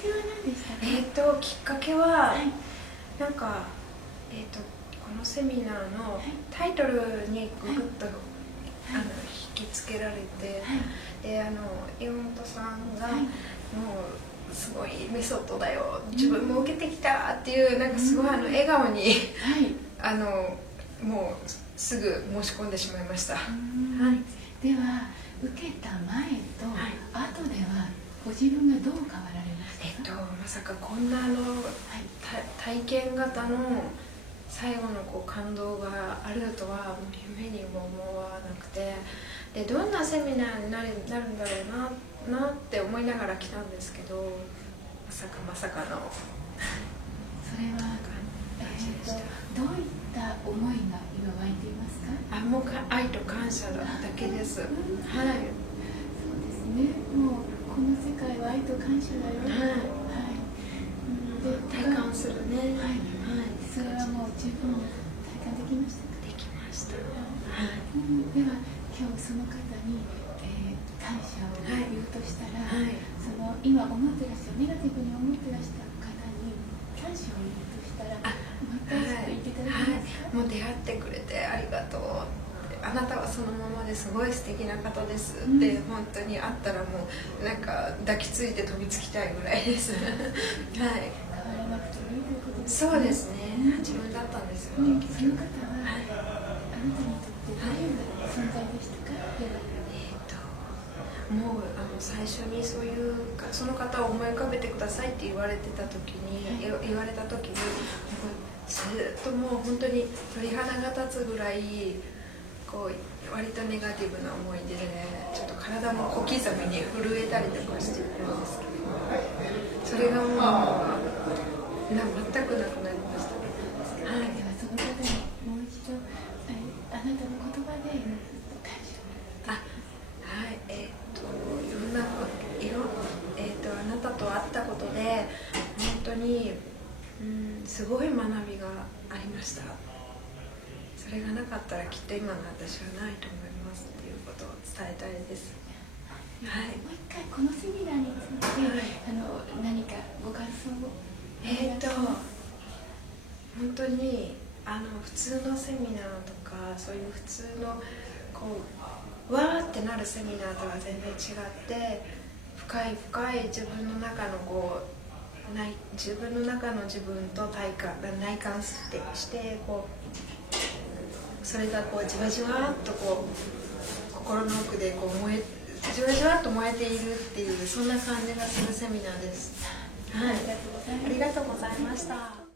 けは何でしたか？きっかけは、なんか、このセミナーのタイトルにぐぐっと、引きつけられて、で岩本さんが、もうすごいメソッドだよ、自分も受けてきたっていう、なんかすごい笑顔に、もうすぐ申し込んでしまいました。では受けた前と後ではご自分がどう変わられましたか？まさかこんな体験型の最後の感動があるとは夢にも思わなくて、でどんなセミナーになるんだろうなって思いながら来たんですけど、まさかのそれはどういった思いが今湧いていますか？もう愛と感謝だけです。そうですね。もうこの世界は愛と感謝だよ。体感するね。それはもう十分体感できましたか？できました。では今日その方に感謝を言うとしたら、その今思ってらっしゃるネガティブに思ってらっしゃる方に感謝を言うとしたら、また言っていただけますか？もう出会ってくれてありがとう。あなたはそのままですごい素敵な方ですって、本当に会ったらもうなんか抱きついて飛びつきたいぐらいです。変わらなくてもいいということですね。そうですね。自分だったんですよね。その方はあなたにとってどういう存在でしたか？もう最初にその方を思い浮かべてくださいって言われた時にずっともう本当に鳥肌が立つぐらい割とネガティブな思い出で、ちょっと体も小刻みに震えたりとかしてるんですけど、それがもう全くなくなりました。ではその方にもう一度あなたの言葉で感謝を。あなたと会ったことで本当にすごい学びがありました。それがなかったらきっと今の私はないと思いますっていうことを伝えたいです。もう一回このセミナーについて、何かご感想を。本当に普通のセミナーとかそういう普通のわーってなるセミナーとは全然違って、深い自分の中の自分の中の自分と内観してそれがじわじわっと心の奥でじわじわっと燃えているっていう、そんな感じがするセミナーです。ありがとうございました。